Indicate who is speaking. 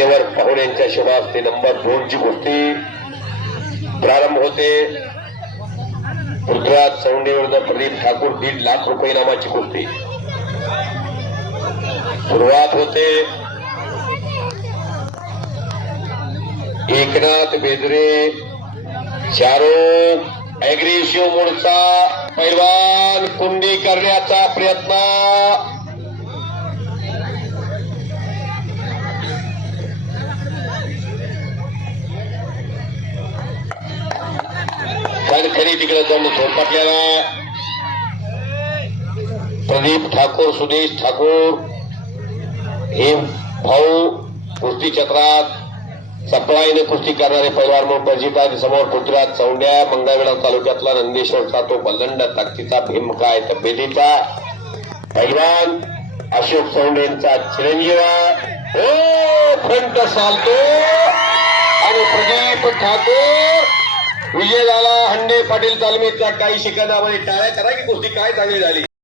Speaker 1: मान्यवर पाहुण्यांच्या शोभास्ते नंबर दोनची गोष्टी प्रारंभ होते. पृथ्वीराज चौंडे विरुद्ध प्रदीप ठाकूर दीड लाख रुपये इनामाची कुस्ती. सुरुवात होते. एकनाथ बेदरे शाहरुख अॅग्रेसिव्ह मोडचा पैलवान कुंडी करण्याचा प्रयत्न. खरी तिकडे दंड झोपटलेला प्रदीप ठाकूर सुदेश ठाकूर हे भाऊ कुस्ती चक्रात सप्लाईने कुस्ती करणारे परिवार म्हणून परिचित आहेत. समोर पृथ्वीराज चौंड्या मंगळवेढा तालुक्यातला नंदेश्वरचा तो बलंड ताकदीचा भीमकाय तब्येतीचा. पैलवान अशोक चौंडेंचा चिरंजीव. आहे. हो फ्रंट चालतो. आणि प्रदीप ठाकूर विजय झाला हंडे पाटील तालमीचा काही सेकंदामध्ये टाळ्या करा की गोष्टी काय चांगली झाली?